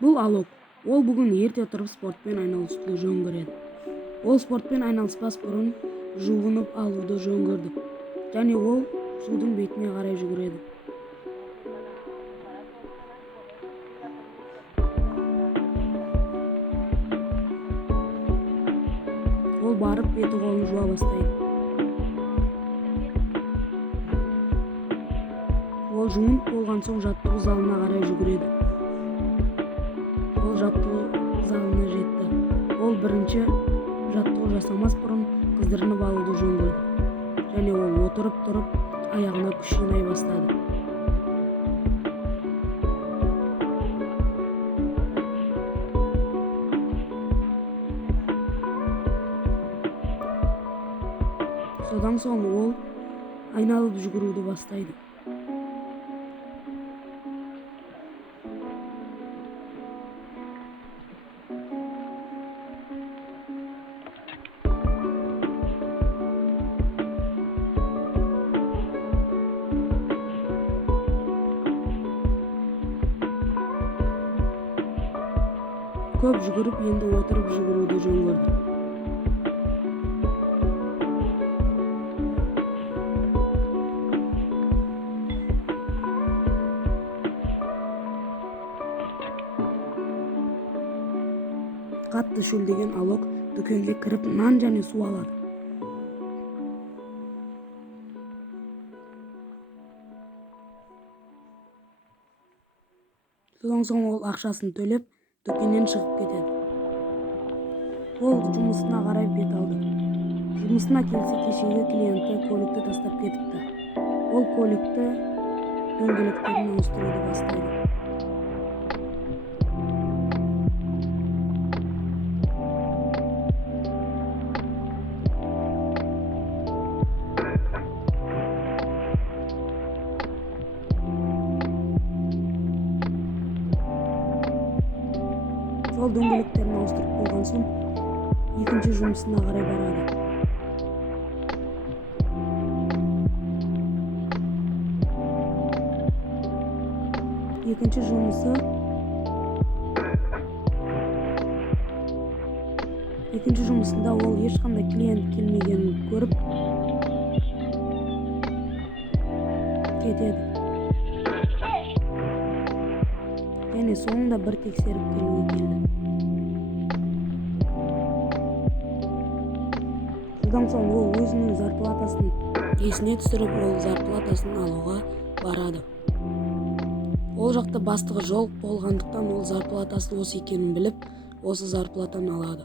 Бул Алок. Ол бүгүн эрте туруп спортпен айналышууну жөн көрөт. Ол спортпен айналышпас мурун жуунуп алууду жөн көрдү. Және ол суудун бетине карай жүгүрөдү. Ол барып бети колун жууа баштайт. Ол жуунуп болгон соң жаттыгуу залына карай жүгүрөдү. Ол жаттыгуу залына жетти. Ол биринчи жаттыгуу жасамас мурун кыздырынып алууду жөн көрдү. Және ол отуруп туруп аягына күч жыйнай баштады. Содан соң ол айналып жүгүрүүнү баштайды. Көп жүгүрүп энди отуруп жүгүрүүнү жөн көрдү. Катты шөлдөгөн Алок дүкөнгө кирип нан жана суу алат. Содан соң ол акчасын төлөп дүкөндөн чыгып кетет. Ол жумушуна карай бет алды. Жумушуна келсе кечеги клиенти көлүктү тастап кетипти. Ол көлүктү дөңгөлөктөрүн ауыстырууну баштайды. Ол дөңгөлөктөрүн ауыстырып болгон соң экинчи жумушуна карай барады. Экинчи жумусунда ол эч кандай клиент келмегенин көрүп кетет. Және соңунда бир текшерип келүүгө келди. Содан соң ол өзүнүн зарплатасын эсине түшүрүп, ол зарплатасын алууга барады. Ол жакта бастыгы жок болгондуктан ол зарплатасы осы экенин билип, осы зарплатаны алады.